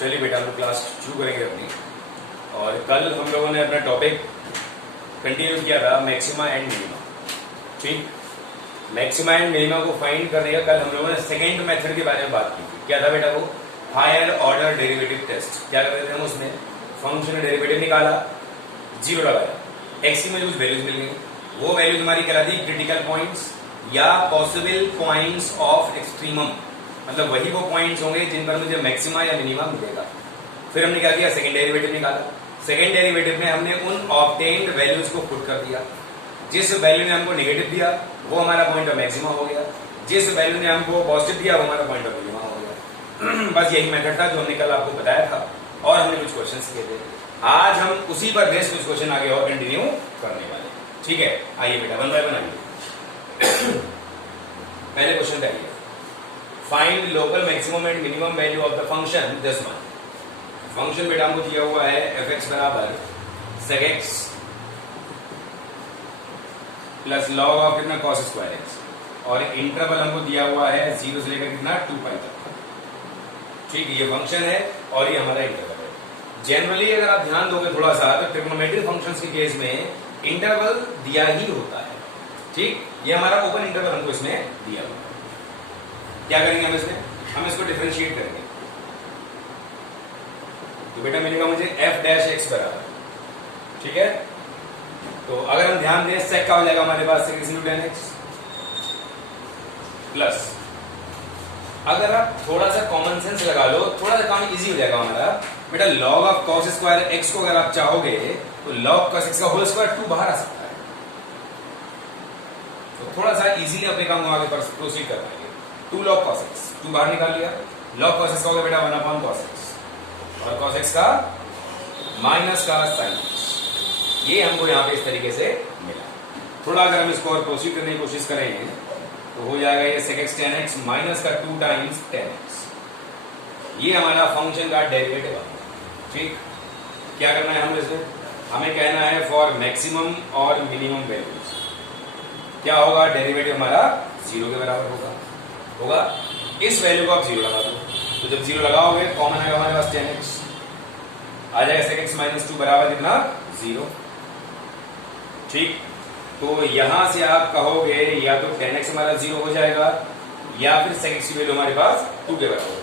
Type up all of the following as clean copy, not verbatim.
चलिए बेटा, हम लोग क्लास शुरू करेंगे अपनी। और कल हम लोगों ने अपना टॉपिक कंटिन्यू किया था मैक्सिमा एंड मिनिमा। ठीक, मैक्सिमा एंड मिनिमा को फाइंड करने का कल हम लोगों ने सेकेंड मेथड के बारे में बात की थी। क्या था बेटा? वो हायर ऑर्डर डेरिवेटिव टेस्ट। क्या करते थे हम उसमें? फंक्शन डेरिवेटिव निकाला, जीरो लगाया, एक्स की मुझे कुछ वैल्यूज मिल गई, वो वैल्यूज हमारी कहलाती क्रिटिकल पॉइंट्स या पॉसिबल पॉइंट्स ऑफ एक्सट्रीमम। मतलब वही वो पॉइंट्स होंगे जिन पर मुझे मैक्सिमा या मिनिमा मिलेगा। फिर हमने क्या किया? सेकेंड डेरिवेटिव निकाला। सेकेंड डेरिवेटिव में हमने उन ऑब्टेन्ड वैल्यूज को पुट कर दिया। जिस वैल्यू ने हमको नेगेटिव दिया वो हमारा पॉइंट ऑफ मैक्सिमा हो गया, जिस वैल्यू ने हमको पॉजिटिव दिया वो हमारा पॉइंट ऑफ मिनिमा हो गया। बस यही मेथड था जो हमने कल आपको बताया था और हमने कुछ क्वेश्चंस किए थे। आज हम उसी पर बेस्ड कुछ क्वेश्चन आगे और कंटिन्यू करने वाले। ठीक है, आइए बेटा वन बाय वन आइए। पहले क्वेश्चन पे आइए। Find local maximum and minimum value of the function this one. Function बेटा हमको दिया हुआ है f(x) बराबर sec x plus log of कितना cos स्क्वायर x, और इंटरवल हमको दिया हुआ है 0 से लेकर कितना 2π तक। ठीक, ये फंक्शन है और ये हमारा इंटरवल है। जनरली अगर आप ध्यान दोगे थोड़ा सा तो ट्रिग्नोमेट्रिक फंक्शंस के केस में इंटरवल दिया ही होता है। ठीक, ये हमारा ओपन इंटरवल हमको इसमें दिया हुआ है। क्या करेंगे हम इसमें? हम इसको डिफरेंशिएट करेंगे। तो बेटा मिलेगा मुझे f' बराबर, ठीक है। तो अगर हम ध्यान दें सेक का हो जाएगा हमारे पास sec x tan x plus, अगर आप थोड़ा सा कॉमन सेंस लगा लो थोड़ा सा काम इजी हो जाएगा हमारा। बेटा log of cos square x को अगर आप चाहोगे तो लॉग cos x का होल स्क्वायर 2 बाहर आ सकता है। तो थोड़ा सा इजीली अपने काम को आगे प्रोसीड कर पाएंगे। 2 log cos x, 2 बाहर निकाल लिया, log cos x का होगा बेटा 1/cos x, और cos x का माइनस का sin x। ये हमको यहाँ पे इस तरीके से मिला। थोड़ा अगर हम इसको और प्रोसीड करने की कोशिश करें तो हो जाएगा ये sec x tan x minus का 2 टाइम्स tan x। ये हमारा फंक्शन का डेरिवेटिव है। ठीक, क्या करना है हमें इसमें? हमें कहना है फॉर मैक्सिमम और मिनिमम वैल्यूज क्या होगा? डेरिवेटिव हमारा 0 के बराबर होगा। इस वैल्यू को आप 0 लगा दो, तो जब 0 लगाओगे कॉमन आएगा हमारे पास tan x, आ जाएगा sec x माइनस 2 बराबर कितना? 0। ठीक, तो यहां से आप कहोगे या तो tan x हमारा 0 हो जाएगा या फिर sec x की वैल्यू हमारे पास 2 के बराबर होगा।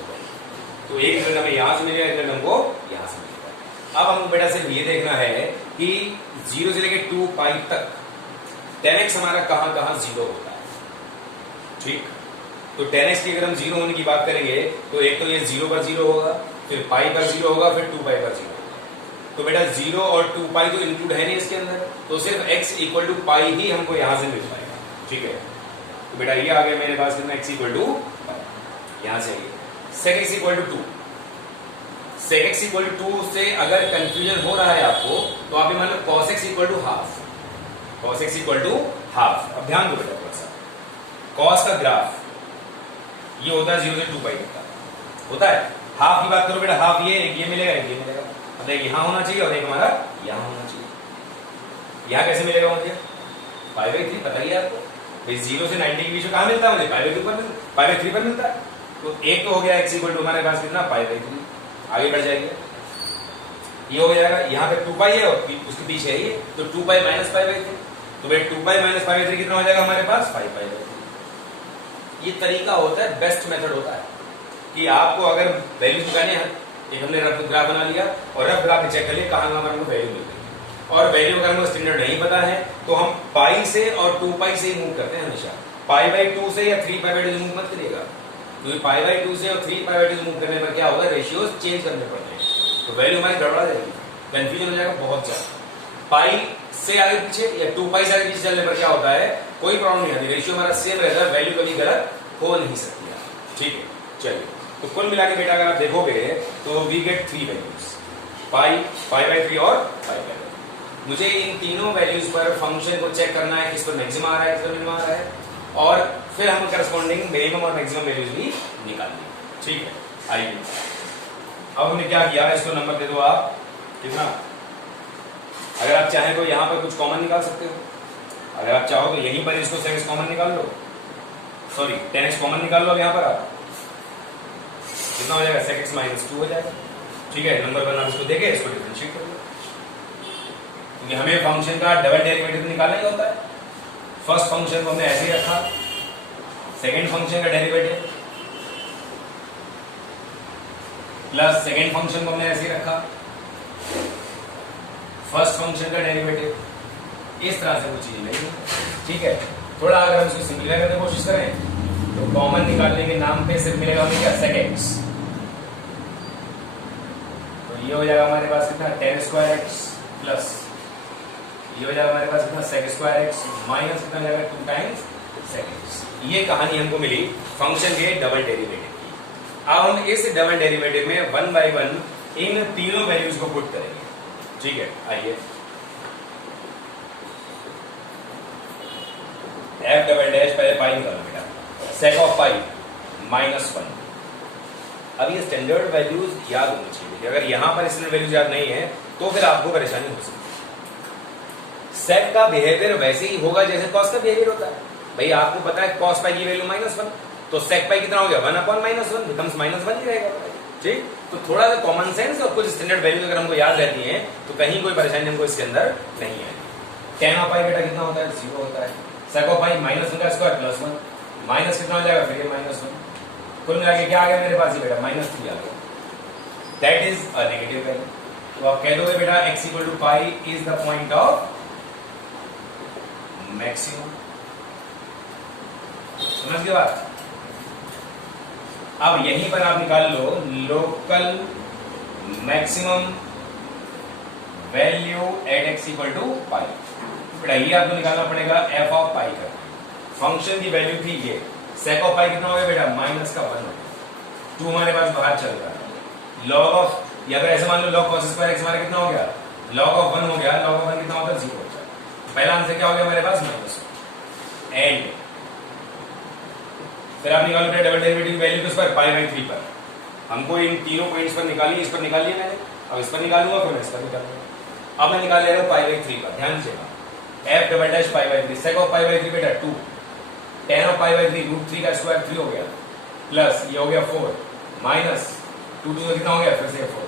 तो एक रिजल्ट हमें यहां से मिलेगा, एक रिजल्ट हमको यहां से मिलेगा। अब हमको बेटा सिर्फ ये देखना है कि 0 से लेकर 2π तक tan x हमारा कहां कहां 0 होता है। ठीक, तो tan x की अगर हम 0 होने की बात करेंगे तो एक तो ये 0 पर 0 होगा, फिर π पर 0 होगा, फिर 2π पर 0 होगा। तो बेटा 0 और 2π तो इंक्लूड है नहीं इसके अंदर, तो सिर्फ x इक्वल टू π ही हमको यहां से मिल पाएगा। ठीक है, तो बेटा ये आ गया मेरे पास कितना? x equal to π। यहां से आइए sec x equal to 2। sec x equal to 2 से अगर कंफ्यूजन हो रहा है आपको तो आप ये मान लो cos x equal to half. cos x equal to half. अब ध्यान दो बेटा थोड़ा सा, cos का ग्राफ ये होता है 0 से 2π तक का होता है। हाफ की बात करो बेटा, हाफ ये एक ये मिलेगा, एक ये मिलेगा। मतलब एक यहां होना चाहिए और एक हमारा यहां होना चाहिए। यहां कैसे मिलेगा मुझे? π/3 पता ही है आपको भाई। 0 से 90 के बीच में कहां मिलता है मुझे? π/3 पर मिलता है। तो एक तो हो गया x इक्वल टू हमारे पास कितना? π/3। आगे बढ़ जाएंगे, ये हो जाएगा यहाँ पे 2π है और उसके पीछे है ये, तो 2π माइनस π/3। तो भाई 2π माइनस π/3 कितना हो जाएगा हमारे पास? 5π/3। ये तरीका होता है, बेस्ट मेथड होता है कि आपको अगर वैल्यू निकालने हैं, एक हमने रफ ग्राफ बना लिया और रफ ग्राफ चेक कर लिया कहां हमारे को वैल्यू मिल गई। और वैल्यू अगर हमको स्टैंडर्ड नहीं पता है तो हम π से और 2π से ही मूव करते हैं हमेशा। π/2 से या 3π/2 मूव मत करिएगा, क्योंकि π/2 से और 3π/2 मूव करने पर क्या होगा? रेशियोज चेंज करने पड़ते हैं, तो वैल्यू हमारी गड़बड़ा जाएगी, कंफ्यूजन हो जाएगा बहुत ज्यादा। π से आगे पीछे या 2π से आगे पीछे चलने पर क्या होता है? कोई प्रॉब्लम नहीं आती, रेशियो हमारा सेम रहता है, वैल्यू कभी गलत हो नहीं सकती है। ठीक है, चलिए तो कुल मिला के बेटा अगर आप देखोगे तो वी गेट 3 वैल्यूज, π/3 और π/3। मुझे इन तीनों वैल्यूज पर फंक्शन को चेक करना है, किस पर मैक्सिमम आ रहा है, किस पर मिनिमम आ रहा है, और फिर हम करस्पॉन्डिंग मिनिमम और मैक्सिमम वैल्यूज भी निकालेंगे। ठीक है, आइए अब हमने क्या किया, इसको नंबर दे दो आप कितना। अगर आप चाहें तो यहाँ पर कुछ कॉमन निकाल सकते हो, अगर आप चाहो तो यहीं पर इसको sec x कॉमन निकाल लो, सॉरी tan x कॉमन निकाल लो। अब यहाँ पर आप कितना हो जाएगा? sec x माइनस 2 हो जाएगा। ठीक है, नंबर 1 आप इसको देके इसको डिफरेंशिएट कर लो, क्योंकि हमें फंक्शन का डबल डेरिवेटिव निकालना ही होता है। फर्स्ट फंक्शन को हमने ऐसे ही रखा, सेकेंड फंक्शन का डेरिवेटिव प्लस सेकेंड फंक्शन को हमने ऐसे ही रखा, फर्स्ट फंक्शन का डेरिवेटिव, इस तरह से वो चीज नहीं है। ठीक है, थोड़ा अगर हम इसको सिंप्लीफाई करने की कोशिश करें तो कॉमन निकालने के नाम पे सिर्फ मिलेगा हमें क्या, sec x। तो ये हो जाएगा हमारे पास कितना, tan स्क्वायर x प्लस ये हो जाएगा हमारे पास कितना, sec स्क्वायर x माइनस कितना हो जाएगा 2 टाइम्स sec x। ये कहानी हमको मिली फंक्शन के डबल डेरिवेटिव की। अब हम इस डबल डेरिवेटिव में 1 by 1 इन तीनों वैल्यूज को पुट करेंगे। ठीक है, आइए f डबल डैश, पहले पाई निकालो बेटा, sec ऑफ पाई -1। अब ये स्टैंडर्ड वैल्यूज याद होनी चाहिए, अगर यहां पर स्टैंडर्ड वैल्यूज याद नहीं है तो फिर आपको परेशानी हो सकती है। sec का बिहेवियर वैसे ही होगा जैसे cos का बिहेवियर होता है। भाई आपको पता है cos पाई की वैल्यू -1, तो sec पाई कितना हो गया, 1/-1 बिकम्स -1 ही रहेगा। ठीक, तो थोड़ा सा कॉमन सेंस और कुछ स्टैंडर्ड वैल्यूज अगर हमको याद रहती हैं तो कहीं कोई परेशानी हमको इसके अंदर नहीं है। tan ऑफ पाई बेटा कितना होता है, 0 होता है। sec ऑफ पाई -1 का स्क्वायर +1 माइनस कितना हो जाएगा, फिर ये -1, कुल मिला के क्या आ गया मेरे पास, ये बेटा -3 आ गया। That is a negative value. तो आप कह दोगे बेटा x = pi is the point of maximum. समझ गए बात? अब यहीं पर आप निकाल लो local maximum value at x = pi. बेटा ये आपको निकालना पड़ेगा f ऑफ पाई का। फंक्शन की वैल्यू थी ये, sec ऑफ पाई कितना हो गया बेटा, -1 2 हमारे पास बाहर चल रहा है। log ऑफ, या अगर ऐसे मान लो log cos स्क्वायर x हमारा कितना हो गया, log ऑफ 1 हो गया, log ऑफ 1 कितना होता है, 0 होता है। पहला आंसर क्या हो गया हमारे पास, -1। एंड फिर आप निकालो डबल डेरिवेटिव वैल्यू किस पर, π/3 पर। हमको इन तीनों पॉइंट्स पर निकाली, इस पर निकाली मैंने, अब इस पर निकालूंगा फिर मैं इस पर निकालूंगा। अब मैं निकाल ले रहा हूं π/3 पर, ध्यान से f double dash π/3, sec of π/3 बेटा 2, tan ऑफ π/3 √3 का स्क्वायर 3 हो गया, प्लस ये हो गया 4 माइनस 2 2 कितना हो गया, फिर से 4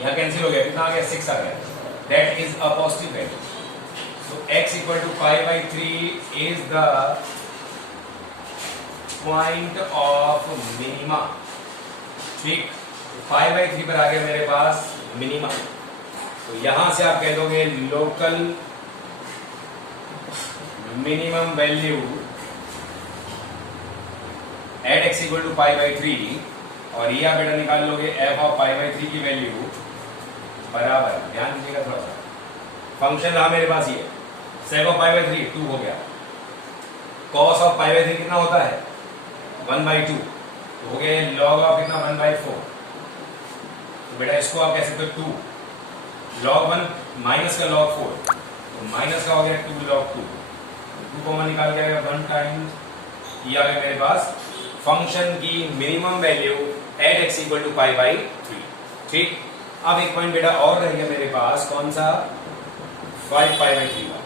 यहां कैंसिल हो गया, कितना आ गया, 6 आ गया। That is a positive value. So x = π/3 is the point of minima. ठीक, 5/3 पर आ गया मेरे पास मिनिमा। तो यहां से आप कह दोगे local minimum value at x = π/3, और ये आप बेटा निकाल लोगे f ऑफ π/3 की वैल्यू बराबर, ध्यान दीजिएगा थोड़ा सा, फंक्शन रहा मेरे पास ये sec ऑफ π/3 2 हो गया, cos ऑफ π/3 कितना होता है 1/2, तो हो गया log ऑफ कितना 1/4। तो बेटा इसको आप कह सकते हो 2 log 1 माइनस का log 4, तो माइनस का हो गया 2 log 2, 2 को मैं निकाल के आएगा 1 टाइम्स, ये आ गया मेरे पास फंक्शन की मिनिमम वैल्यू एट x = π/3। ठीक, अब एक पॉइंट बेटा और रह गया मेरे पास, कौन सा, 5π/3 का।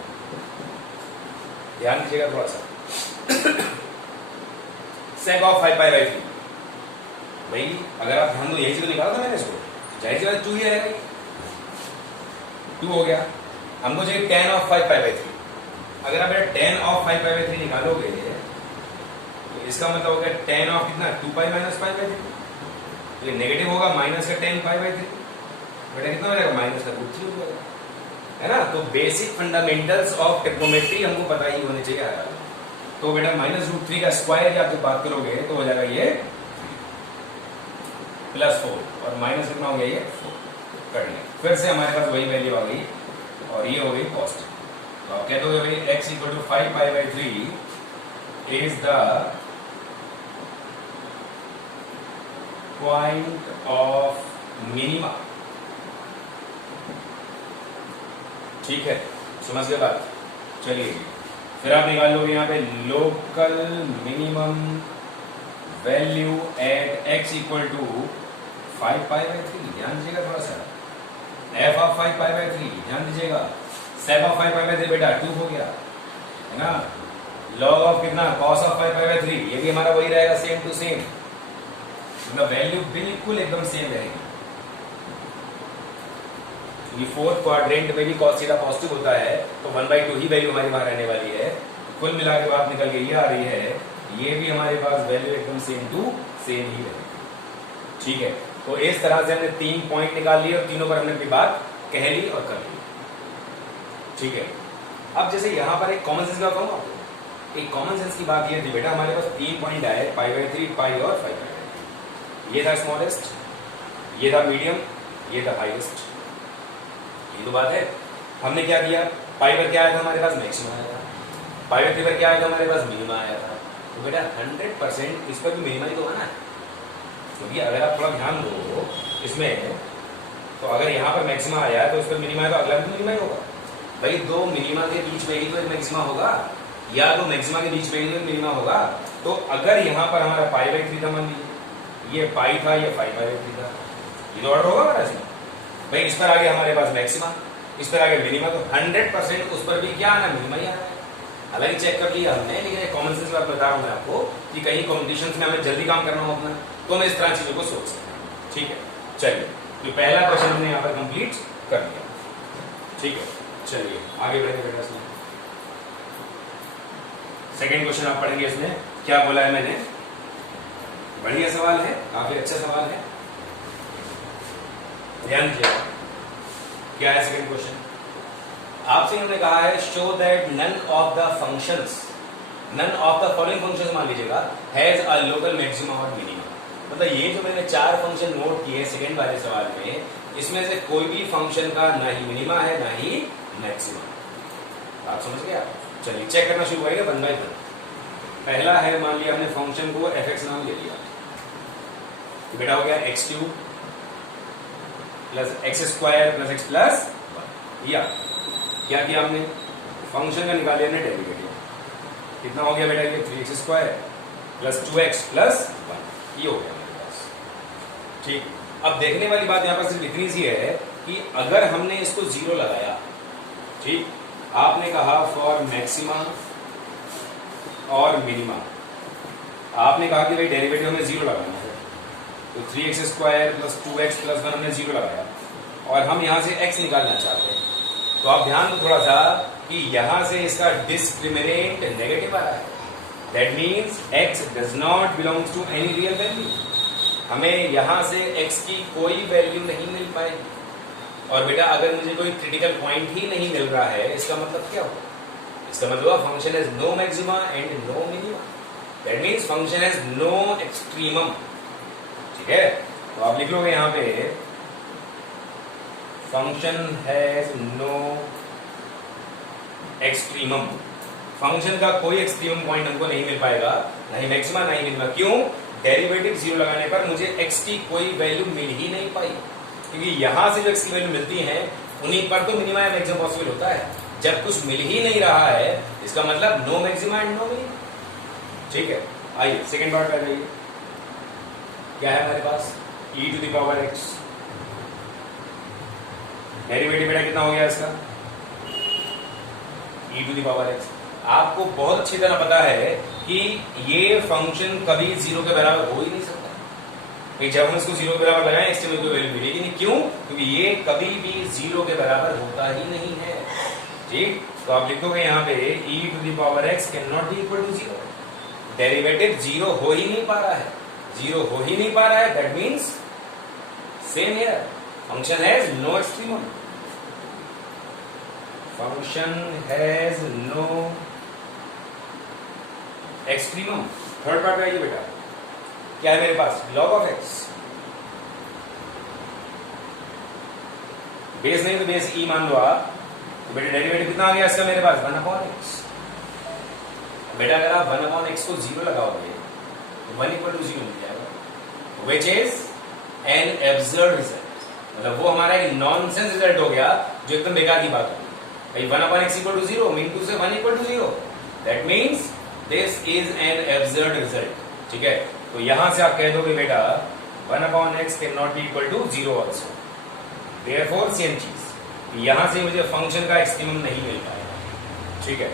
ध्यान दीजिएगा थोड़ा सा, sec ऑफ 5π/3, भाई अगर आप ध्यान दो यही से तो निकाला था मैंने इसको, जाहिर सी बात 2 ही रहेगा, 2 हो गया। हमको चाहिए tan ऑफ 5π/3। अगर आप बेटा tan ऑफ 5π/3 निकालोगे तो इसका मतलब हो गया tan ऑफ कितना 2π - π/3, तो ये नेगेटिव होगा, माइनस का tan π/3 बेटा कितना हो जाएगा, माइनस का √3 हो जाएगा, है ना। तो बेसिक फंडामेंटल्स ऑफ ट्रिग्नोमेट्री हमको पता ही होने चाहिए यार। तो बेटा -√3 का स्क्वायर की आप जब बात करोगे तो हो जाएगा ये +4, और माइनस कितना हो गया, ये 4 कर लिया। फिर से हमारे पास वही वैल्यू आ गई और ये हो गई पॉजिटिव। तो आप कहते हो भाई x = 5π/3 is the point of minima. ठीक है, समझ गए बात। चलिए फिर आप निकाल लोगे यहाँ पे local minimum value at x = 5π/3। ध्यान दीजिएगा थोड़ा सा, f ऑफ 5π/3 ध्यान दीजिएगा, sec ऑफ 5π/3 बेटा 2 हो गया, है ना। log ऑफ कितना, cos ऑफ 5π/3, ये भी हमारा वही रहेगा, सेम टू सेम, मतलब वैल्यू बिल्कुल एकदम सेम रहेगी। क्योंकि फोर्थ क्वाड्रेंट में भी cos थीटा पॉजिटिव होता है, तो 1/2 ही वैल्यू हमारी वहां रहने वाली है। कुल मिला के बात निकल के ये आ रही है, ये भी हमारे पास वैल्यू एकदम सेम टू सेम ही है। ठीक है, तो इस तरह से हमने 3 पॉइंट निकाल लिए और तीनों पर हमने अपनी बात कह ली और कर ली। ठीक है, अब जैसे यहां पर एक कॉमन सेंस का कहूंगा, एक कॉमन सेंस की बात ये थी बेटा, हमारे पास 3 पॉइंट आए, π/3, पाई और 5/3। ये था स्मॉलेस्ट, ये था मीडियम, ये था हाईएस्ट। ये तो बात है। हमने क्या किया, पाई पर क्या आया था हमारे पास, मैक्सिमम आया था। π/3 पर क्या आया था हमारे पास, मिनिमम आया था। तो बेटा 100% इस पर भी मिनिमम ही तो है ना, क्योंकि अगर आप थोड़ा ध्यान दो इसमें, तो अगर यहाँ पर मैक्सिमा आया तो उस पर मिनिमा है, तो अगला भी मिनिमा ही होगा। भाई दो मिनिमा के बीच में ही तो एक मैक्सिमा होगा, या दो मैक्सिमा के बीच में ही तो मिनिमा होगा। तो अगर यहाँ पर हमारा π/3 था, मान लीजिए ये पाई था, ये 5/3 था, ये तो ऑर्डर होगा हमारा इसमें। भाई इस पर आगे हमारे पास मैक्सिमा, इस पर आगे मिनिमा, तो 100% उस पर भी क्या आना, मिनिमा ही आना है। हालांकि चेक कर लिया हमने, लेकिन कॉमन सेंस बात बता रहा हूँ मैं आपको कि कहीं कॉम्पिटिशन में हमें जल्दी काम करना हो अपना, तो मैं इस तरह चीजों को सोच सकता हूँ। ठीक है, चलिए तो पहला क्वेश्चन हमने यहाँ पर कंप्लीट कर लिया। ठीक है, चलिए आगे बढ़ेंगे बेटा। इसमें सेकेंड क्वेश्चन आप पढ़ेंगे, इसमें क्या बोला है मैंने, बढ़िया सवाल है, काफी अच्छा सवाल है, ध्यान दीजिएगा। क्या है सेकेंड क्वेश्चन, आपसे हमने कहा है show that none of the functions, none of the following functions मान लीजिएगा, हैज अ लोकल मैक्सिमा और मिनिमा। मतलब ये जो मैंने 4 फंक्शन नोट किए सेकेंड वाले सवाल में, इसमें से कोई भी फंक्शन का ना ही मिनिमा है ना ही मैक्सिमा। आप समझ गए? चलिए चेक करना शुरू करेंगे 1 बाय 1। पहला है, मान लिया हमने फंक्शन को fx नाम ले लिया, तो बेटा हो गया x³ plus x² plus x plus 1। या क्या किया हमने, फंक्शन का निकाल लिया हमने डेरिवेटिव, कितना हो गया बेटा, ये 3x² प्लस 2x प्लस 1, ये हो गया हमारे पास। ठीक, अब देखने वाली बात यहां पर सिर्फ इतनी सी है कि अगर हमने इसको 0 लगाया, ठीक, आपने कहा फॉर मैक्सिमा और मिनिमा, आपने कहा कि भाई डेरिवेटिव हमें 0 लगाना है, तो 3x² प्लस 2x प्लस 1 हमने 0 लगाया, और हम यहां से x निकालना चाहते हैं। तो आप ध्यान दो थोड़ा सा कि यहां से इसका डिस्क्रिमिनेंट नेगेटिव आ रहा है, that means x does not belongs to any real value. हमें यहां से x की कोई वैल्यू नहीं मिल पाएगी, और बेटा अगर मुझे कोई क्रिटिकल पॉइंट ही नहीं मिल रहा है, इसका मतलब क्या होगा, इसका मतलब function has no maxima and no minima, that means function has no extremum. ठीक है, तो आप लिख लोगे यहां पे function has no extremum, function का कोई एक्सट्रीमम पॉइंट हमको नहीं मिल पाएगा, नहीं मैक्सिमा नहीं मिलना। क्यों, डेरिवेटिव 0 लगाने पर मुझे x की कोई वैल्यू मिल ही नहीं पाई, क्योंकि यहां से जो x की वैल्यू मिलती है उन्हीं पर तो मिनिमा या मैक्सिमम पॉसिबल होता है। जब कुछ मिल ही नहीं रहा है, इसका मतलब no maxima and no minima. ठीक है, आइए सेकेंड पार्ट पे आ जाइए। क्या है हमारे पास, e⁻x, डेरिवेटिव बेटा कितना हो गया इसका, e⁻x। आपको बहुत अच्छी तरह पता है कि ये फंक्शन कभी 0 के बराबर हो ही नहीं सकता, कि जब हम इसको 0 के बराबर लगाएं इससे कोई वैल्यू मिलेगी नहीं। क्यों, क्योंकि ये कभी भी 0 के बराबर होता ही नहीं है। ठीक, तो आप लिखोगे यहाँ पे e⁻x can not be equal to 0, derivative 0 हो ही नहीं पा रहा है, 0 हो ही नहीं पा रहा है, that means same here, function has no extremum, function has no extremum. Third part आइए बेटा, क्या है मेरे पास, log ऑफ x, बेस नहीं तो बेस e मान लो आप, तो बेटा डेरिवेटिव कितना आ गया इसका मेरे पास, 1/x। बेटा अगर आप 1/x को 0 लगाओगे तो 1 = 0 मिल जाएगा, which is an absurd result. मतलब वो हमारा एक नॉनसेंस रिजल्ट हो गया, जो एकदम बेकार की बात होगी। भाई 1/x = 0 मीन टू से 1 = 0, that means this is an absurd result. ठीक है, तो यहां से आप कह दोगे बेटा 1/x can not be equal to 0 also, therefore same चीज, यहां से मुझे फंक्शन का एक्सट्रीमम नहीं मिल पाएगा। ठीक है,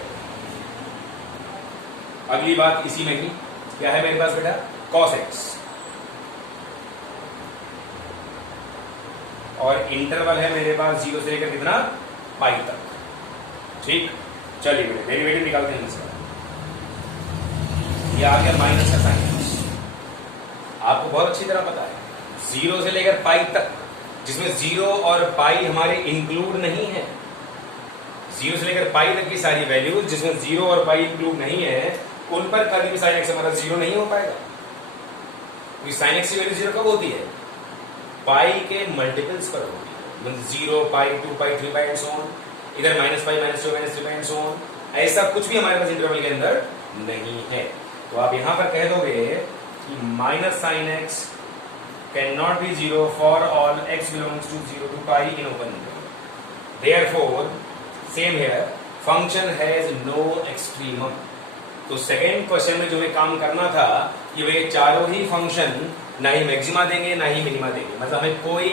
अगली बात इसी में ही, क्या है मेरे पास बेटा, cos x। और इंटरवल है मेरे पास 0 से लेकर कितना पाई तक। ठीक, चलिए बेटे डेरिवेटिव निकालते हैं इसका। ये आ गया माइनस का साइन। आपको बहुत अच्छी तरह पता है 0 से लेकर पाई तक, जिसमें 0 और पाई हमारे इंक्लूड नहीं है। 0 से लेकर पाई तक की सारी वैल्यूज जिसमें 0 और पाई इंक्लूड नहीं है, उन पर कभी भी साइन एक्स हमारा 0 नहीं हो पाएगा। क्योंकि साइन एक्स की वैल्यू 0 कब होती है? पाई के मल्टीपल्स पर होती है। 0 पाई 2 पाई 3 पाई एंड सो ऑन। इधर minus pi minus 2 minus 3 pi and so on. ऐसा कुछ भी हमारे पास इंटरवल के अंदर नहीं है। तो आप यहां पर कह दोगे कि minus sine x can not be 0 for all x belongs to 0 to pi in open interval. Therefore same here, function has no extremum. तो सेकेंड क्वेश्चन में जो हमें काम करना था कि वे चारों ही फंक्शन ना ही मैक्सिमा देंगे ना ही मिनिमा देंगे, मतलब हमें कोई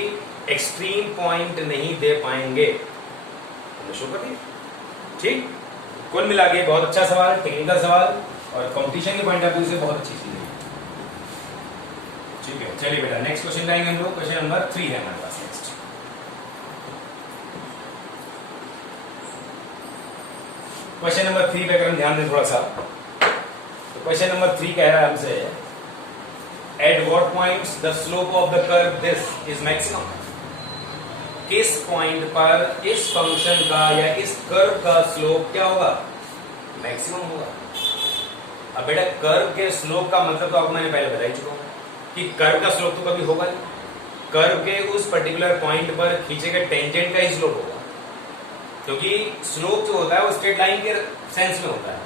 एक्सट्रीम पॉइंट नहीं दे पाएंगे। हमने शो कर दिया। ठीक, कुल मिला के बहुत अच्छा सवाल, टेक्निकल सवाल और कंपटीशन के पॉइंट ऑफ व्यू से बहुत अच्छी चीज है। ठीक है, चलिए बेटा नेक्स्ट क्वेश्चन लाएंगे हम लोग। क्वेश्चन नंबर 3 है हमारे पास नेक्स्ट। क्वेश्चन नंबर 3 पे अगर हम ध्यान दें थोड़ा सा, तो क्वेश्चन नंबर 3 कह रहा है हमसे at what points the slope of the curve this is maximum. किस पॉइंट पर इस फंक्शन का या इस कर्व का स्लोप क्या होगा? मैक्सिमम होगा। अब बेटा कर्व के स्लोप का मतलब तो आपको मैंने पहले बता ही चुका हूं कि कर्व का स्लोप तो कभी होगा नहीं। कर्व के उस पर्टिकुलर पॉइंट पर खींचे गए टेंजेंट का ही स्लोप होगा, क्योंकि स्लोप जो होता है वो स्ट्रेट लाइन के सेंस में होता है,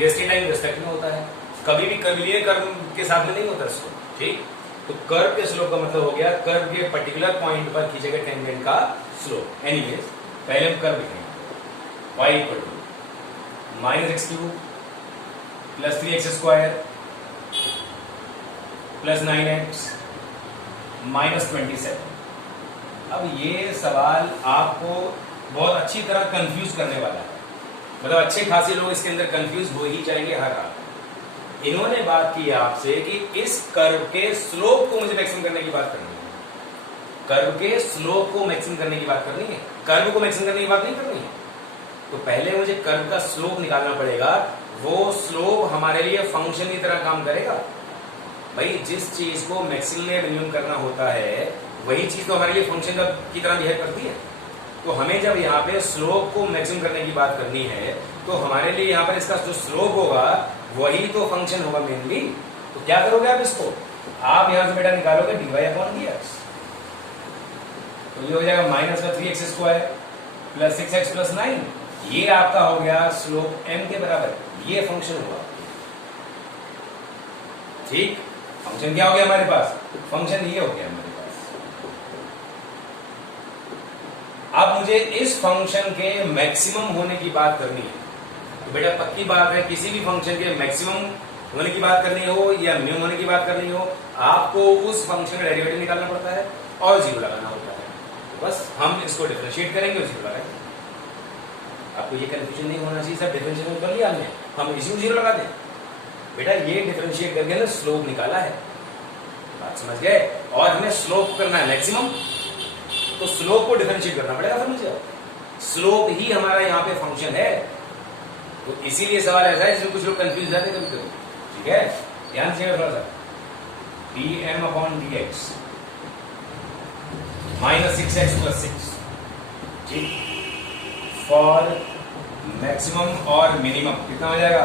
ये स्ट्रेट लाइन रिस्पेक्ट में होता है, कभी भी कर्वीलियर कर्व के साथ में नहीं होता स्लोप। ठीक, तो कर्व के स्लोप का मतलब हो गया कर्व के पर्टिकुलर पॉइंट पर खींचे गए टेंजेंट का स्लोप। एनीवेज पहले हम कर्व लिखेंगे। y equal to minus x cube plus 3x square plus 9x minus 27। अब ये सवाल आपको बहुत अच्छी तरह कंफ्यूज करने वाला है, मतलब अच्छे खासे लोग इसके अंदर कंफ्यूज हो ही जाएंगे हर रात। इन्होंने बात की आपसे कि इस कर्व के स्लोप को मुझे मैक्सिमम करने की बात करनी है। कर्व के स्लोप को मैक्सिमम करने की बात करनी है, कर्व को मैक्सिमम करने की बात नहीं करनी है। तो पहले मुझे कर्व का स्लोप निकालना पड़ेगा। वो स्लोप हमारे लिए फंक्शन की तरह काम करेगा। भाई जिस चीज को मैक्सिमम या मिनिमम करना होता है वही चीज तो हमारे लिए फंक्शन की तरह बिहेव करती है। तो हमें जब यहाँ पे स्लोप को मैक्सिमम करने की बात करनी है तो हमारे लिए यहाँ पर इसका जो स्लोप होगा वही तो फंक्शन होगा मेनली। तो क्या करोगे आप इसको? आप यहां से बेटा निकालोगे dy अपॉन dx। तो ये हो जाएगा माइनस का 3x square plus 6x plus 9। ये आपका हो गया स्लोप m के बराबर, ये फंक्शन हुआ। ठीक, फंक्शन क्या हो गया हमारे पास? फंक्शन ये हो गया हमारे पास। अब मुझे इस फंक्शन के मैक्सिमम होने की बात करनी है। तो बेटा पक्की बात है, किसी भी फंक्शन के मैक्सिमम होने की बात करनी हो या मिनिमम होने की बात करनी हो, आपको उस फंक्शन का डेरिवेटिव निकालना पड़ता है और 0 लगाना होता है। तो बस हम इसको डिफरेंशिएट करेंगे और 0 लगाएंगे। आपको ये कंफ्यूजन नहीं होना चाहिए, सब डिफरेंशिएट कर लिया हमने, हम इसी में 0 लगा दें। बेटा ये डिफरेंशिएट करके ना स्लोप निकाला है, बात समझ गए? और हमें स्लोप करना है मैक्सिमम, तो स्लोप को डिफरेंशिएट करना पड़ेगा फिर मुझे। स्लोप ही हमारा यहाँ पे फंक्शन है, तो इसीलिए सवाल ऐसा है जिसमें कुछ लोग कंफ्यूज जाते हैं कभी कभी। ठीक है, ध्यान से थोड़ा सा। dm upon dx minus 6x plus 6। ठीक, फॉर मैक्सिमम और मिनिमम कितना हो जाएगा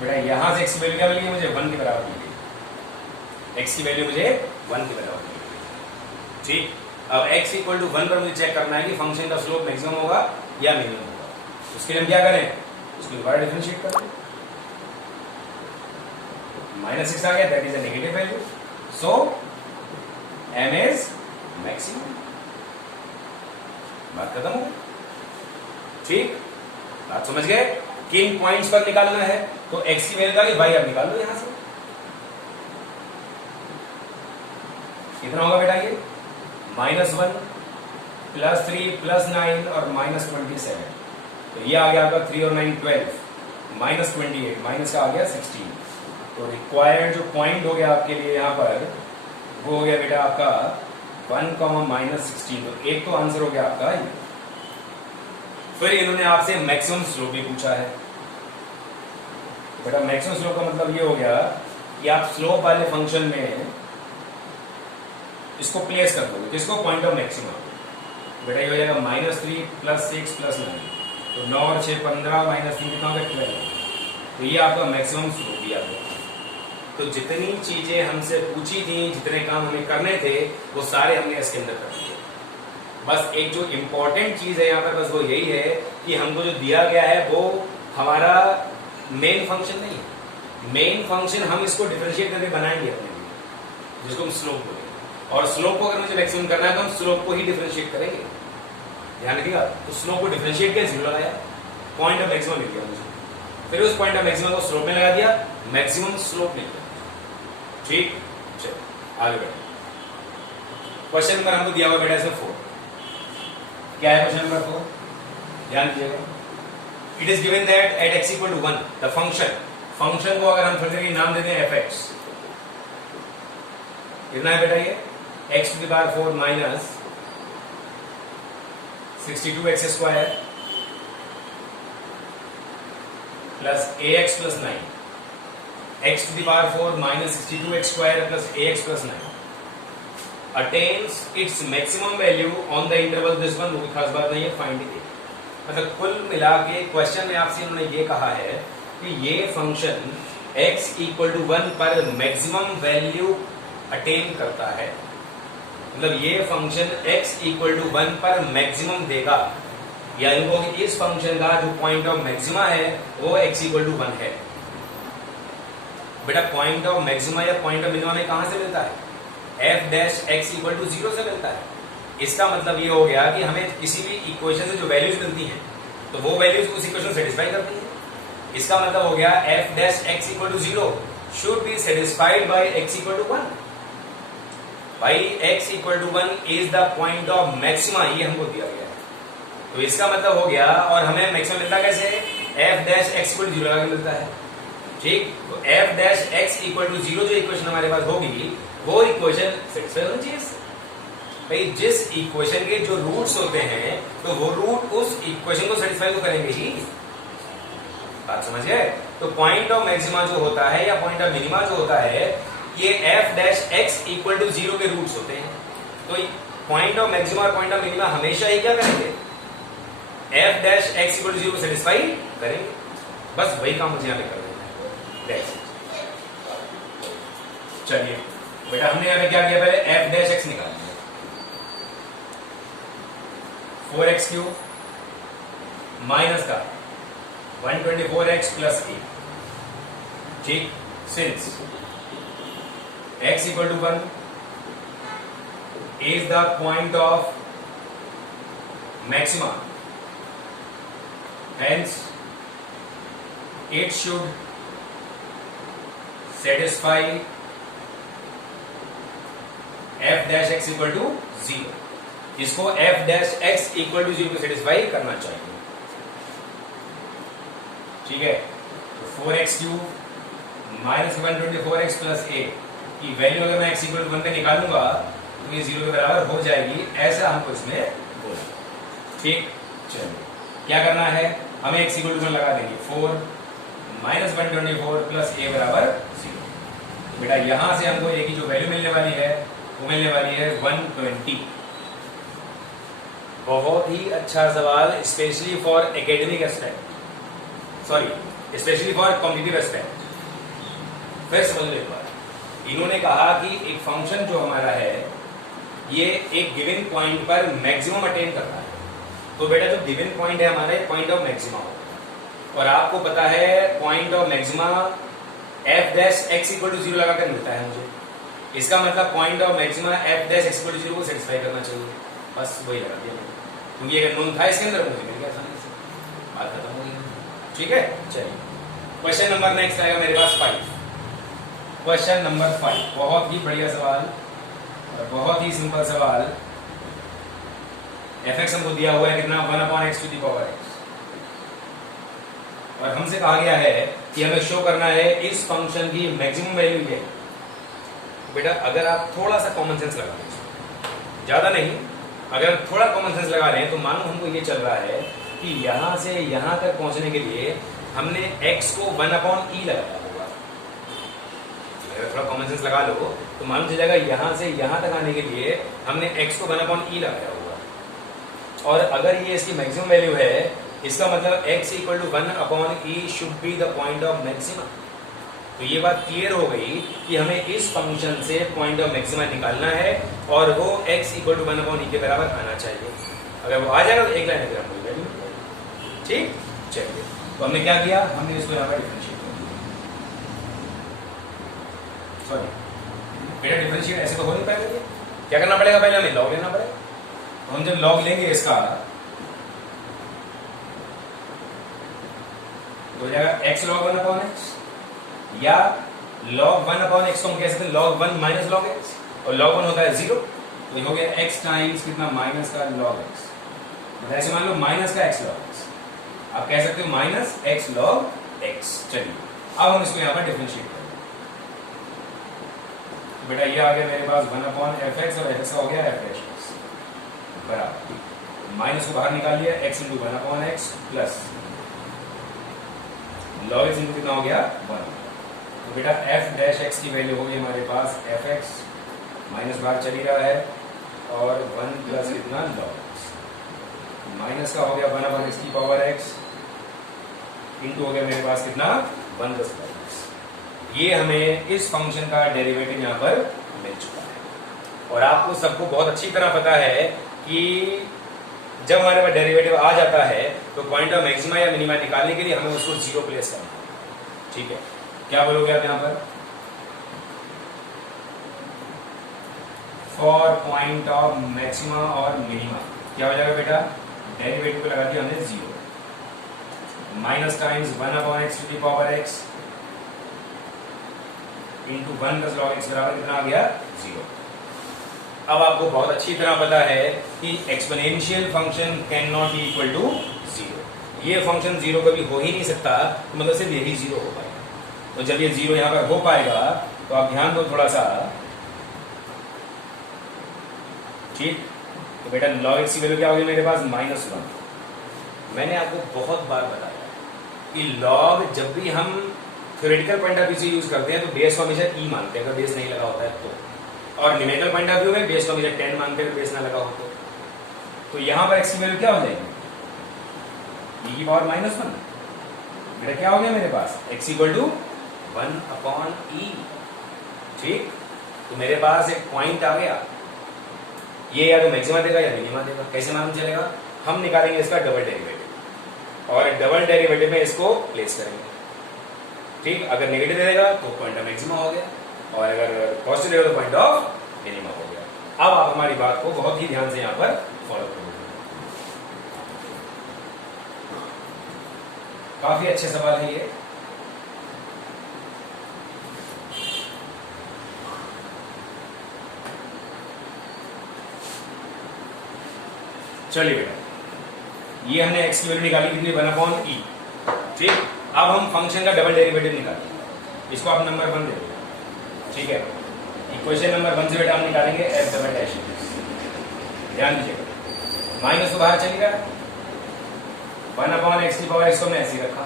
बेटा? यहां से x की वैल्यू क्या मिलेगी मुझे? 1 के बराबर मिलेगी। x की वैल्यू मुझे 1 के बराबर मिलेगी। ठीक, अब x इक्वल टू 1 पर मुझे चेक करना है कि फंक्शन का स्लोप मैक्सिमम होगा या मिनिमम होगा। उसके लिए हम क्या करें? उसके दोबारा डिफरेंशिएट कर दें। माइनस 6 आ गया, that is a negative value, so m is maximum. बात खत्म हो गई। ठीक, बात समझ गए? किन पॉइंट्स पर निकालना है? तो x की वैल्यू का भाई अब निकाल लो यहां से। कितना होगा बेटा? ये -1 प्लस 3 प्लस 9 और माइनस 27। तो ये आ गया आपका 3 और 9 12 माइनस 28, माइनस का आ गया 16। तो रिक्वायर्ड जो पॉइंट हो गया आपके लिए यहाँ पर वो हो गया बेटा आपका 1 -16, तो एक तो आंसर हो गया आपका ये। फिर इन्होंने आपसे मैक्सिमम स्लोप भी पूछा है। बेटा मैक्सिमम स्लोप का मतलब ये हो गया कि आप स्लोप वाले फंक्शन में इसको प्लेस कर दोगे, किसको? Point of maximum. बेटा ये हो जाएगा -3 + 6 + 9, तो 9 और 6 15 -3 कितना हो गया? 12। तो ये आपका मैक्सिमम स्लोप दिया गया। तो जितनी चीजें हमसे पूछी थी, जितने काम हमें करने थे, वो सारे हमने इसके अंदर कर दिए। बस एक जो इम्पोर्टेंट चीज है यहाँ पर, बस वो यही है कि हमको जो दिया गया है वो हमारा मेन फंक्शन नहीं है। मेन फंक्शन हम इसको डिफरेंशिएट करके बनाएंगे अपने लिए, जिसको हम स्लोप बोलेंगे। और स्लोप को अगर मुझे मैक्सिमम करना है तो हम स्लोप को ही डिफरेंशिएट करेंगे। ध्यान रखिएगा। तो स्लोप को डिफरेंशिएट किया, 0 लगाया, पॉइंट ऑफ मैक्सिमम मिल गया मुझे। फिर उस पॉइंट ऑफ मैक्सिमम को स्लोप में लगा दिया, मैक्सिमम स्लोप मिल गया। ठीक, चलो आगे बढ़े। क्वेश्चन नंबर हमको दिया हुआ बेटा इसमें 4। क्या है क्वेश्चन नंबर 4? ध्यान दीजिएगा। It is given that at x = 1 the function को अगर हम फंक्शन के नाम देते हैं f(x), कितना है बेटा ये? x⁴ -62x² plus ax + 9, x⁴ -62x² plus ax + 9 attains its maximum value on the interval this one। कोई खास बात नहीं है, फाइंड इट। मतलब कुल मिला के क्वेश्चन में आपसे उन्होंने ये कहा है कि ये फंक्शन x = 1 पर मैक्सिमम वैल्यू अटेन करता है। मतलब ये फंक्शन x = 1 पर मैक्सिमम देगा, या इनको इस फंक्शन का जो पॉइंट ऑफ मैक्सिमा है वो x = 1 है। बेटा पॉइंट ऑफ मैक्सिमा या पॉइंट ऑफ मिनिमा में कहां से मिलता है? f' x = 0 से मिलता है। इसका मतलब ये हो गया कि हमें किसी भी इक्वेशन से जो वैल्यूज मिलती हैं तो वो वैल्यूज उस इक्वेशन को सेटिस्फाई करती है। इसका मतलब हो गया f' x = 0 should be satisfied by x = 1। भाई x = 1 is the point of maxima, ये हमको दिया गया है। तो इसका मतलब हो गया, और हमें मैक्सिमम मिलता कैसे? f' x = 0 लगा के मिलता है। ठीक, तो f' x = 0 जो इक्वेशन हमारे पास होगी वो इक्वेशन सेटिस्फाई होनी चाहिए। भाई जिस इक्वेशन के जो रूट्स होते हैं तो वो रूट उस इक्वेशन को सेटिस्फाई तो करेंगे ही। बात समझ गए? तो पॉइंट ऑफ मैक्सिमा जो होता है या पॉइंट ऑफ मिनिमा जो होता है, ये f' x = 0 के रूट्स होते हैं। तो पॉइंट ऑफ मैक्सिमा और पॉइंट ऑफ मिनिमा हमेशा ही क्या करेंगे? f' x = 0 सेटिस्फाई करेंगे। बस वही काम मुझे यहाँ पे करना है। चलिए बेटा हमने यहाँ पे क्या किया? पहले f' x निकाल दिया, 4x³ माइनस का 124x + 8। ठीक, since x = 1 is the point of maxima, hence it should satisfy f' x = 0। इसको f' x = 0 को सेटिस्फाई करना चाहिए। ठीक है, तो 4x³ माइनस 124x + 8 की वैल्यू अगर मैं x = 1 पे निकालूंगा तो ये 0 के बराबर हो जाएगी, ऐसा हमको इसमें बोलना। ठीक, चलिए क्या करना है? हमें x = 1 लगा देंगे, 4 माइनस 124 + a = 0। बेटा यहां से हमको a की जो वैल्यू मिलने वाली है वो मिलने वाली है 120। बहुत ही अच्छा सवाल, specially for academic aspect, sorry specially for competitive aspect. फिर समझ लो एक बार, इन्होंने कहा कि एक फंक्शन जो हमारा है ये एक गिवन पॉइंट पर मैक्सिमम अटेन करता है। तो बेटा जो गिवन पॉइंट है हमारा पॉइंट ऑफ मैक्सिमा होगा, और आपको पता है point of maxima f' x = 0 लगाकर मिलता है मुझे। इसका मतलब point of maxima f' x = 0 को सेटिस्फाई करना चाहिए। बस वही लगा दिया, क्योंकि अगर नोन था इसके अंदर मुझे मिल गया आसानी से, बात खत्म हो गई। ठीक है, चलिए क्वेश्चन नंबर नेक्स्ट आएगा मेरे पास 5। क्वेश्चन नंबर 5 बहुत ही बढ़िया सवाल और बहुत ही सिंपल सवाल। f(x) हमको दिया हुआ है कितना? 1/x⁴ और हमसे कहा गया है कि हमें शो करना है इस फंक्शन की मैक्सिमम वैल्यू ये। बेटा अगर आप थोड़ा सा कॉमन सेंस लगा दें, ज़्यादा नहीं, अगर थोड़ा कॉमन सेंस लगा रहे हैं तो मानो हमको ये चल रहा है कि यहाँ से यहाँ तक पहुँचने के लिए हमने x को 1/e लगाया होगा। अगर थोड़ा कॉमन सेंस लगा लो तो मालूम चल जाएगा यहाँ से यहाँ तक आने के लिए हमने x को 1/e लगाया होगा। और अगर ये इसकी मैक्सिमम वैल्यू है, इसका मतलब x equal to 1/e should be the point of maximum. तो ये बात क्लियर हो गई कि हमें इस फंक्शन से पॉइंट ऑफ मैक्सिमा निकालना है और वो x इक्वल टू 1/e के बराबर आना चाहिए। अगर वो आ जाएगा तो एक लाइन अगर हम वैल्यू, ठीक। चलिए, तो हमने क्या किया, हमने इसको यहाँ पर डिफरेंशिएट कर दिया। सॉरी बेटा, डिफरेंशिएट ऐसे तो हो नहीं पाएगा। क्या करना पड़ेगा, पहले हमें लॉग लेना पड़ेगा। तो हम जब लॉग लेंगे इसका तो हो जाएगा x log 1/x, या log 1/x को हम कह सकते हैं log 1 माइनस log x, और log 1 होता है 0, तो ये हो गया x टाइम्स कितना, माइनस का log x। तो ऐसे मान लो माइनस का x log x, आप कह सकते हो माइनस x log x। चलिए अब हम इसको यहाँ पर डिफरेंशिएट करेंगे। बेटा ये आ गया मेरे पास 1/fx और fx हो गया f' बराबर, माइनस को बाहर निकाल लिया, x into 1/x plus log x into कितना हो गया 1। तो बेटा f' की वैल्यू होगी हमारे पास fx, माइनस बाहर चली रहा है, और 1 प्लस कितना log x, माइनस का हो गया 1/x की पावर x इंटू हो गया मेरे पास कितना 1 प्लस log x। ये हमें इस फंक्शन का डेरिवेटिव यहाँ पर मिल चुका है। और आपको सबको बहुत अच्छी तरह पता है कि जब हमारे पास डेरिवेटिव आ जाता है तो पॉइंट ऑफ मैक्सिमा या मिनिमा निकालने के लिए हमें उसको 0 प्लेस करना है। ठीक है, क्या बोलोगे आप यहाँ पर, फॉर पॉइंट ऑफ मैक्सिमा और मिनिमा क्या हो जाएगा बेटा, डेरिवेटिव को लगा दिया हमने 0, minus times 1/x to the power x into 1 plus log x बराबर कितना आ गया 0। अब आपको बहुत अच्छी तरह पता है कि exponential function can not be equal to 0। ये फंक्शन 0 कभी हो ही नहीं सकता, तो मतलब सिर्फ यही 0 हो पाएगा। तो जब ये 0 यहाँ पर हो पाएगा तो आप ध्यान दो थोड़ा सा, ठीक। तो बेटा log x की वैल्यू क्या होगी मेरे पास -1। मैंने आपको बहुत बार बताया कि log जब भी हम थ्योरेटिकल पॉइंट ऑफ व्यू से यूज करते हैं तो बेस को हमेशा e मानते हैं, अगर बेस नहीं लगा होता है तो, और न्यूमेरिकल पॉइंट ऑफ व्यू में बेस को हमेशा 10 मानते हैं, बेस ना लगा हो तो यहाँ पर x की वैल्यू क्या हो जाएगी, e की पावर -1। बेटा क्या हो गया मेरे पास x इक्वल टू 1/e, ठीक। तो मेरे पास एक पॉइंट आ गया, ये या तो मैक्सिमा देगा या मिनिमा देगा। कैसे मालूम चलेगा, हम निकालेंगे इसका डबल डेरिवेटिव और डबल डेरिवेटिव में इसको प्लेस करेंगे, ठीक। अगर नेगेटिव देगा तो पॉइंट ऑफ मैक्सिमा हो गया, और अगर पॉजिटिव देगा तो पॉइंट ऑफ मिनिमा हो गया। अब आप हमारी बात को बहुत ही ध्यान से यहाँ पर फॉलो करोगे। काफी अच्छे सवाल है ये। चलिए बेटा, ये हमने x की वैल्यू निकाली कितनी 1/e, ठीक। अब हम फंक्शन का डबल डेरिवेटिव निकालेंगे, इसको आप नंबर 1 दे दो, ठीक है। इक्वेशन नंबर 1 से बेटा हम निकालेंगे f'। ध्यान दीजिएगा, माइनस तो बाहर चलेगा, 1/x की पावर x को हमने ऐसे ही रखा,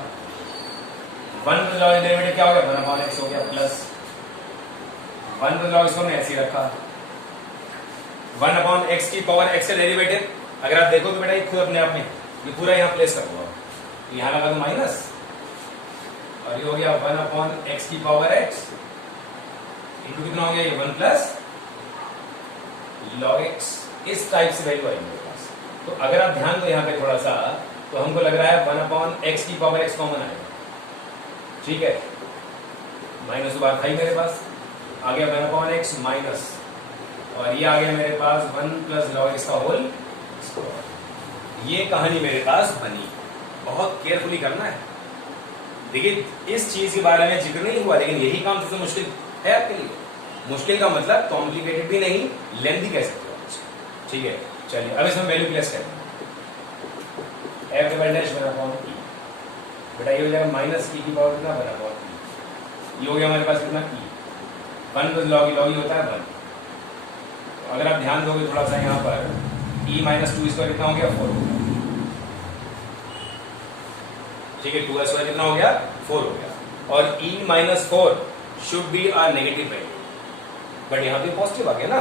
1 प्लस log डेरिवेटिव क्या हो गया 1/x हो गया, प्लस 1 प्लस log इसको हमने ऐसे ही रखा, 1/x की पावर x का डेरिवेटिव अगर आप देखो तो बेटा ये खुद अपने आप में ये पूरा यहाँ प्लेस कर दो, यहाँ लगा तो माइनस, और ये हो गया 1/x की पावर x इंटू कितना हो गया ये 1 प्लस log x। इस टाइप से वैल्यू आई मेरे पास। तो अगर आप ध्यान दो यहाँ पे थोड़ा सा, तो हमको लग रहा है 1/x की पावर x कॉमन आएगा, ठीक है। माइनस तो बात था ही मेरे पास, आ गया 1/x माइनस, और ये आ गया मेरे पास 1 प्लस log x का होल। ये कहानी मेरे पास बनी, बहुत केयरफुली करना है। देखिए इस चीज के बारे में जिक्र नहीं हुआ, लेकिन यही काम सबसे मुश्किल है आपके लिए। मुश्किल का मतलब कॉम्प्लिकेटेड भी नहीं, लेंथी कह सकते हो, ठीक है। चलिए अब इसमें वैल्यू प्लेस करें, f'(e) बेटा ये हो जाएगा माइनस e की पावर कितना 1/e, ये हो गया हमारे पास कितना e, 1 प्लस log ही होता है 1, अगर आप ध्यान दोगे थोड़ा सा यहाँ पर e माइनस टू स्क्वायर कितना हो गया 4 हो गया, ठीक है, 2 स्क्वायर कितना हो गया 4 हो गया, और e minus 4 should be a negative value, but यहाँ पे पॉजिटिव आ गया ना,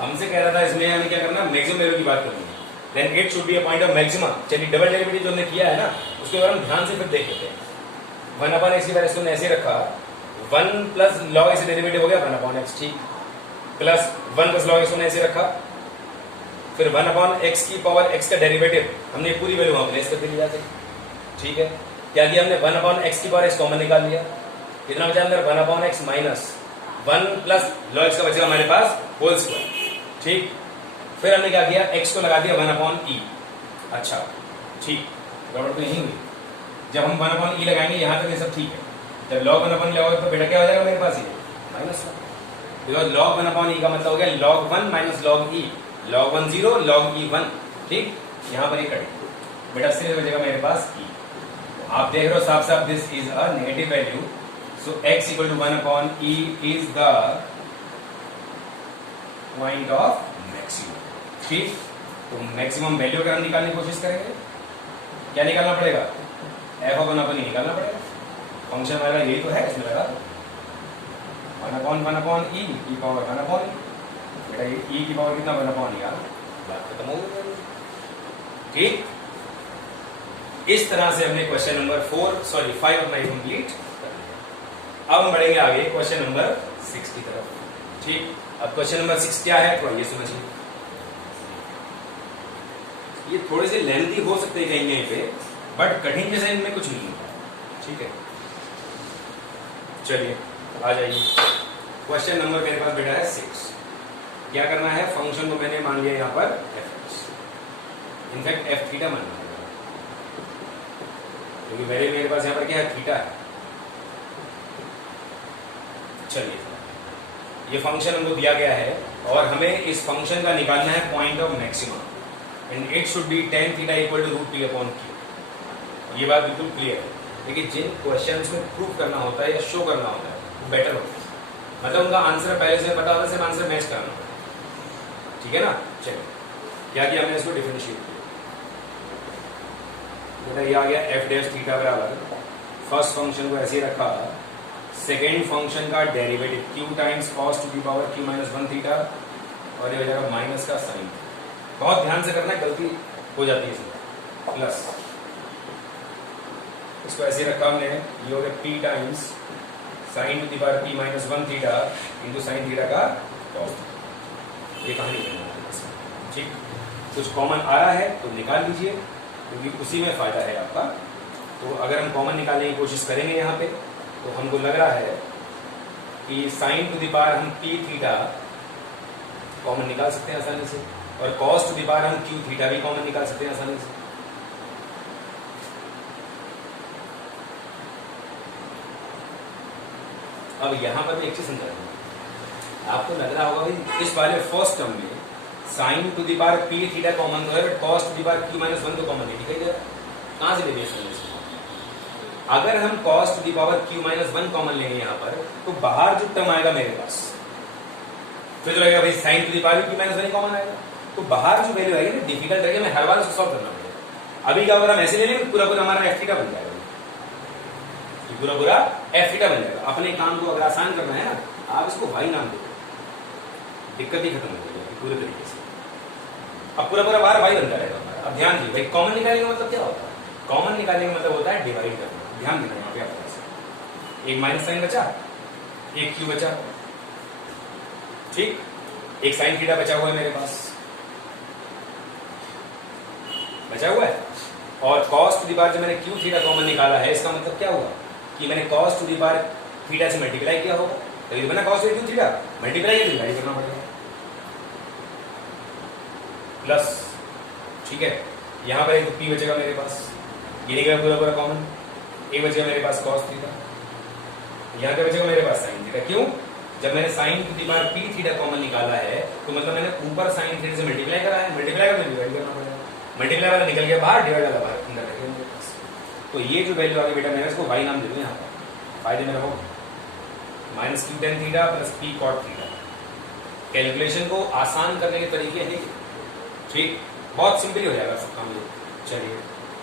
हमसे कह रहा था इसमें हमें क्या करना, मैक्सिमम वैल्यू की बात करनी है, then it should be a point of maximum. चलिए डबल डेरिवेटिव जो हमने किया है ना उसके बारे में ध्यान से फिर देख लेते हैं। 1/x की बार इसको ऐसे रखा, 1 प्लस लॉग एक्स डेरिवेटिव हो गया 1/x, ठीक, प्लस 1 प्लस लॉग एक्स ऐसे रखा, फिर 1/x की पावर x का डेरिवेटिव हमने पूरी वैल्यू वहां प्लेस करके लिया था, ठीक है, क्या किया हमने 1/x की पावर x कॉमन निकाल लिया, कितना बचा अंदर 1/x minus 1 plus log x का बचेगा हमारे पास होल स्क्वायर, ठीक, फिर हमने क्या किया x को लगा दिया 1/e, अच्छा ठीक, गड़बड़ तो यही हुई, जब हम 1/e लगाएंगे यहां तक ये सब ठीक है, जब log 1/e लगाओगे तो बेटा क्या हो जाएगा मेरे पास ये माइनस 1, बिकॉज log 1/e का मतलब हो गया log 1 minus log e, log 1 0 log e 1, ठीक, यहां पर ये कट बेटा सिर्फ बचेगा मेरे पास e, आप देख रहे हो साफ साफ this is a negative value, so x equal to 1/e is the point of maximum, ठीक, तो मैक्सिमम वैल्यू अगर हम निकालने की कोशिश करेंगे क्या निकालना पड़ेगा, f/1/e निकालना पड़ेगा, फंक्शन हमारा यही तो है, इसमें लगा 1/1/e की पावर 1/e, बेटा ये e की पावर कितना 1/e यार, बात खत्म हो गई, ठीक, इस तरह से हमने क्वेश्चन नंबर 5 अपना कंप्लीट कर लिया। अब हम बढ़ेंगे आगे क्वेश्चन नंबर 6 की तरफ, ठीक, अब क्वेश्चन नंबर 6 क्या है तो ये समझिए, ये थोड़े से लेंथी हो सकते हैं कहीं पे, बट कठिन जैसा इनमें कुछ नहीं है, ठीक है, चलिए आ जाइए, क्वेश्चन नंबर मेरे पास बेटा है 6, क्या करना है, फंक्शन को मैंने मान लिया यहाँ पर f, इनफैक्ट f थीटा मानना है, क्योंकि मेरे पास यहाँ पर क्या है थीटा है, चलिए ये फंक्शन हमको दिया गया है और हमें इस फंक्शन का निकालना है point of maximum, and it should be tan theta equal to √p/q, ये बात बिल्कुल क्लियर है, लेकिन जिन क्वेश्चंस में प्रूव करना होता है या शो करना होता है वो बेटर होता है, मतलब उनका आंसर पहले से पता होता है, सिर्फ आंसर मैच करना होता है, ठीक है ना, चलिए क्या किया हमने इसको डिफरेंशिएट किया, बेटा ये आ गया f डैश थीटा बराबर, फर्स्ट फंक्शन को ऐसे ही रखा, सेकेंड फंक्शन का derivative q times cos to the power q minus 1 theta, और ये हो जाएगा माइनस का साइन, बहुत ध्यान से करना है गलती हो जाती है इसमें, प्लस इसको ऐसे रखा हमने, ये हो गया p times sine to the power p minus 1 theta into sine theta का cos, ये कहानी है, ठीक, कुछ कॉमन आ रहा है तो निकाल लीजिए क्योंकि उसी में फायदा है आपका, तो अगर हम कॉमन निकालने की कोशिश करेंगे यहाँ पे तो हमको लग रहा है कि साइन टू दी पावर हम p थीटा कॉमन निकाल सकते हैं आसानी से, और cos टू दी पावर हम q थीटा भी कॉमन निकाल सकते हैं आसानी से, अब यहां पर एक चीज समझाऊंगा, आपको लग रहा होगा भाई इस वाले फर्स्ट टर्म में sine to the power p theta common है, cos to the power q minus 1 तो कॉमन नहीं दिखाई, कहां से ले बेस करेंगे, अगर हम cos to the power q minus 1 common लेंगे यहाँ पर तो बाहर जो टर्म आएगा मेरे पास, फिर तो लगेगा भाई sine to the power q minus 1 common आएगा, तो बाहर जो वैल्यू आएगी ना डिफिकल्ट रहेगा, मैं हर बार उसको सॉल्व करना पड़ेगा, अभी क्या अगर हम ऐसे ले लेंगे पूरा पूरा हमारा f थीटा बन जाएगा, पूरा पूरा f थीटा बन जाएगा, अपने काम को अगर आसान करना है ना आप इसको y नाम दो, दिक्कत ही खत्म हो जाएगी पूरे तरीके से, अब पूरा पूरा बार y बनता रहेगा हमारा। अब ध्यान दीजिए भाई कॉमन निकालने का मतलब क्या होता है, कॉमन निकालने का मतलब होता है डिवाइड करना, ध्यान देना यहाँ पे आपको, एक माइनस साइन बचा, एक q बचा, ठीक, एक साइन थीटा बचा हुआ है मेरे पास, बचा हुआ है, और cos टू दी पावर जब मैंने q थीटा कॉमन निकाला है इसका मतलब क्या हुआ कि मैंने cos to the power theta से मल्टीप्लाई किया होगा, तो बना cos q थीटा मल्टीप्लाई या डिवाइड करना पड़ेगा, प्लस, ठीक है, यहां पर एक p बचेगा मेरे पास, ये निकलेगा पूरा पूरा कॉमन, एक बचेगा मेरे पास cos थीटा, यहां पे बचेगा मेरे पास sin थीटा, क्यों, जब मैंने sin to the power p theta common निकाला है तो मतलब मैंने ऊपर sin थीटा से मल्टीप्लाई करा है, मल्टीप्लाई का डिवाइड करना पड़ेगा, मल्टीप्लाई वाला निकल गया बाहर, डिवाइड वाला बाहर अंदर रख मेरे पास, तो ये जो वैल्यू आ गई बेटा मैंने इसको y नाम दे दूं, यहाँ पर फायदे में रखो minus q tan theta plus p cot theta, calculation को आसान करने के तरीके हैं, ठीक, बहुत सिंपली हो जाएगा सब काम। चलिए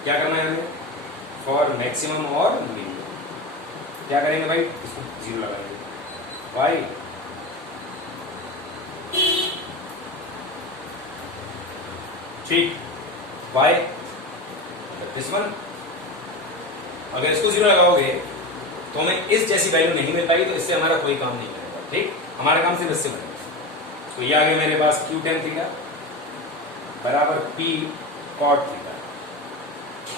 क्या करना है हमें, फॉर मैक्सिमम और मिनिमम क्या करेंगे भाई, इसको 0 लगाएंगे, वाई ठीक, वाई दिस वन। अगर इसको 0 लगाओगे तो हमें इस जैसी वैल्यू नहीं मिल पाएगी, तो इससे हमारा कोई काम नहीं करेगा, ठीक, हमारा काम सिर्फ इससे बनेगा। तो ये आ गया मेरे पास Q tan थीटा बराबर P cot थीटा।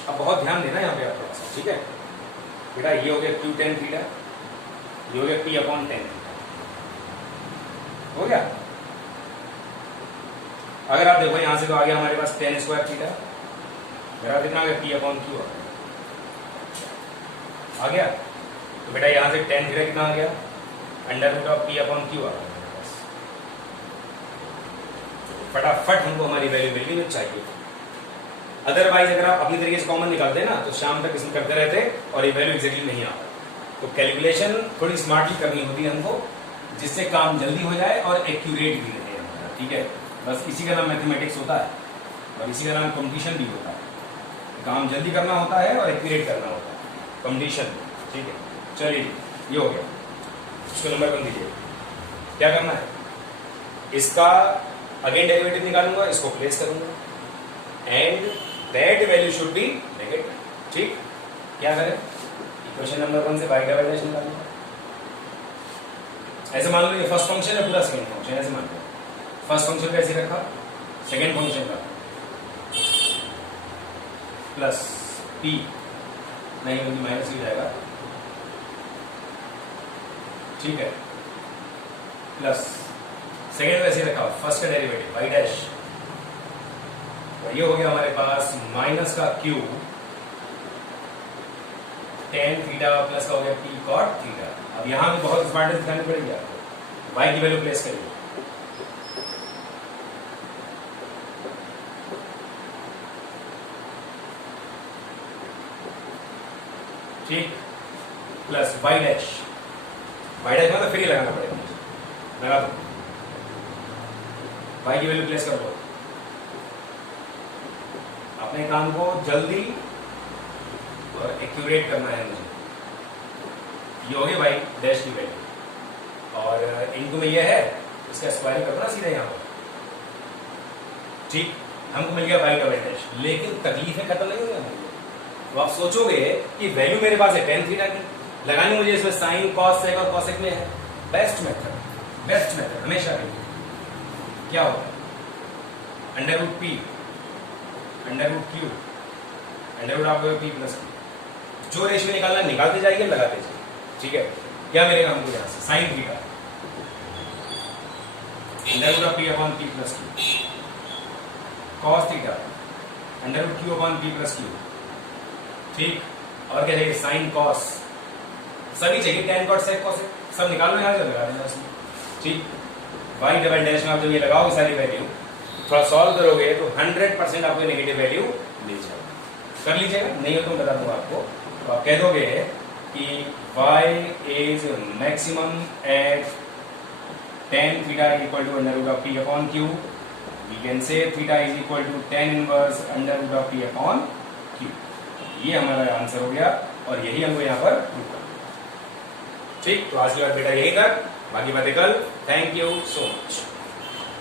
अब बहुत ध्यान देना यहाँ पे आप थोड़ा सा, ठीक है बेटा, ये हो गया Q tan थीटा, ये हो गया P upon tan थीटा, हो गया। अगर आप देखो यहां से तो आ गया हमारे पास tan स्क्वायर थीटा बराबर कितना आ गया, P upon Q आ गया। तो बेटा यहां से tan थीटा कितना आ गया, under root of P upon Q आ गया। फटाफट हमको हमारी वैल्यू मिलनी चाहिए, अदरवाइज अगर आप अपनी तरीके से कॉमन निकालते ना तो शाम तक इसमें करते रहते और ये वैल्यू एग्जैक्टली नहीं आता। तो कैलकुलेशन थोड़ी स्मार्टली करनी होती है हमको, जिससे काम जल्दी हो जाए और एक्यूरेट भी रहे हमारा, ठीक है। बस इसी का नाम मैथमेटिक्स होता है और इसी का नाम कंपटीशन भी होता है। काम जल्दी करना होता है और एक्यूरेट करना होता है, कंपटीशन, ठीक है। चलिए ये हो गया, इसको नंबर 1 दीजिए। क्या करना है, इसका अगेन डेरिवेटिव निकालूंगा, इसको प्लेस करूंगा and that value should be negative, ठीक। क्या करें, इक्वेशन नंबर 1 से y का वैल्यू निकालूंगा। ऐसे मान लो ये फर्स्ट फंक्शन है, पूरा सेकंड फंक्शन, ऐसे मान लो फर्स्ट फंक्शन कैसे रखा, सेकंड फंक्शन का प्लस p, नहीं मुझे माइनस हो जाएगा, ठीक है, प्लस सेकेंड वैसे रखा फर्स्ट का डेरिवेटिव y डैश, और ये हो गया हमारे पास माइनस का q tan थीटा प्लस का हो गया p cot थीटा। अब यहां भी बहुत स्मार्टनेस दिखानी पड़ेगी आपको, y की वैल्यू प्लेस करिए, ठीक, प्लस y डैश, मतलब फिर लगाना पड़ेगा मुझे, लगा दो, y की वैल्यू प्लेस कर दो। अपने काम को जल्दी और एक्यूरेट करना है मुझे। ये हो गई y डैश की वैल्यू और इनटू में ये है, इसका स्क्वायर करना सीधा यहाँ पर, ठीक, हमको मिल गया y का y डैश। लेकिन तकलीफें खत्म नहीं हुई हमारी। तो आप सोचोगे कि वैल्यू मेरे पास है tan थीटा की, लगानी मुझे इसमें साइन कॉस सेक और कॉसेक में है। बेस्ट मेथड हमेशा के लिए क्या होगा, under root p under root q under root of p plus q, जो रेशियो निकालना निकालते जाइए, लगाते जाइए, ठीक है। क्या मिलेगा हमको यहां से, sine theta under root of p upon p plus q, cos theta under root q upon p plus q, ठीक। और क्या चाहिए, साइन कॉस, सभी चाहिए, tan cot sec cos सब निकालो यहां से, लगा देना उसमें, ठीक। y डबल डैश में आप जब ये लगाओगे सारी वैल्यू, थोड़ा सॉल्व करोगे तो 100% आपको नेगेटिव वैल्यू मिल जाएगी। कर लीजिएगा, नहीं हो तो मैं बता दूंगा आपको। तो आप कह दोगे कि y is maximum at tan theta equal to under root of p upon q, we can say theta is equal to tan inverse under root of p upon q। ये हमारा आंसर हो गया और यही हमको यहाँ पर प्रूव करना, ठीक। तो आज की बात बेटा यही तक, बाकी बातें कल। Thank you so much.